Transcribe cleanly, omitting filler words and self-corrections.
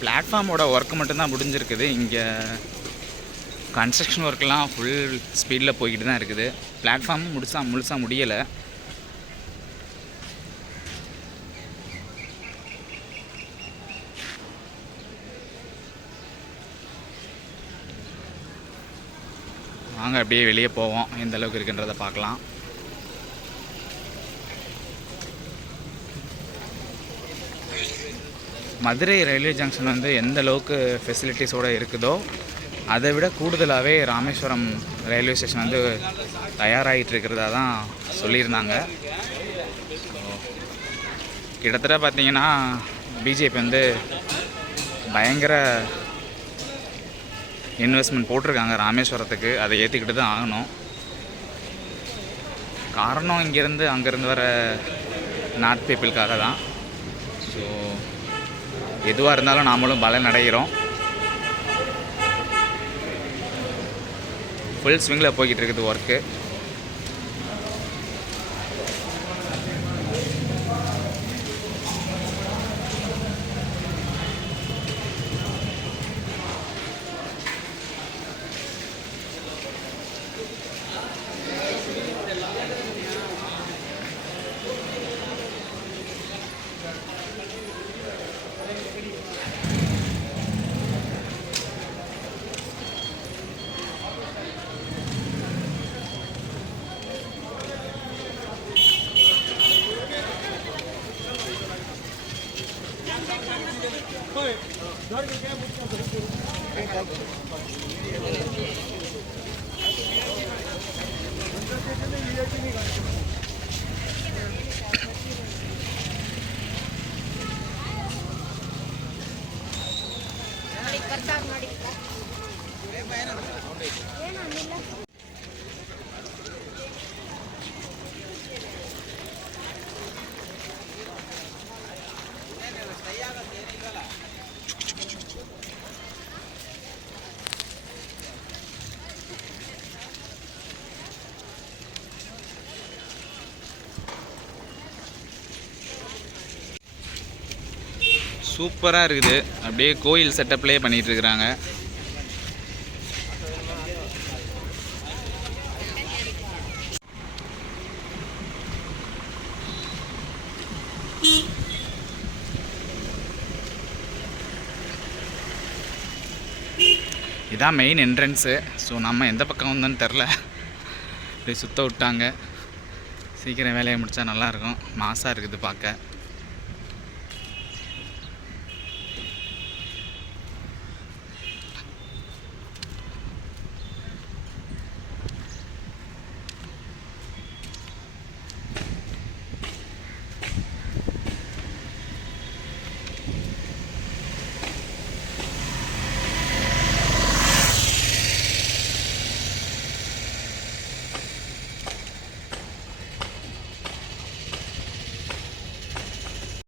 பிளாட்ஃபார்மோட work மட்டும்தான் முடிஞ்சிருக்குது. இங்கே construction ஒர்க்கெலாம் full ஸ்பீடில் போய்கிட்டு தான் இருக்குது. பிளாட்ஃபார்மும் முழுசாக முடியலை. வாங்க அப்படியே வெளியே போவோம், எந்த அளவுக்கு இருக்குன்றதை பார்க்கலாம். மதுரை ரயில்வே ஜங்ஷன் வந்து எந்த அளவுக்கு ஃபெசிலிட்டிஸோடு இருக்குதோ அதை விட கூடுதலாகவே ராமேஸ்வரம் ரயில்வே ஸ்டேஷன் வந்து தயாராகிட்டு இருக்கிறதா தான் சொல்லியிருந்தாங்க. கிட்டத்தட்ட பார்த்திங்கன்னா பிஜேபி வந்து பயங்கர இன்வெஸ்ட்மெண்ட் போட்டிருக்காங்க ராமேஸ்வரத்துக்கு. அதை ஏற்றிக்கிட்டு தான் ஆகணும். காரணம் இங்கேருந்து அங்கேருந்து வர நார்த் பீப்புளுக்காக தான். ஸோ எதுவாக இருந்தாலும் நாமளும் பலன் அடைகிறோம். ஃபுல் ஸ்விங்கில் போய்கிட்டு இருக்குது ஒர்க்கு. சூப்பராக இருக்குது. அப்படியே கோயில் செட்டப்லேயே பண்ணிகிட்ருக்குறாங்க. இதான் மெயின் என்ட்ரன்ஸு. ஸோ நம்ம எந்த பக்கம் வந்தோன்னு தெரில, அப்படியே சுற்ற விட்டாங்க. சீக்கிரம் வேலையை முடித்தா நல்லாயிருக்கும். மாசாக இருக்குது பார்க்க.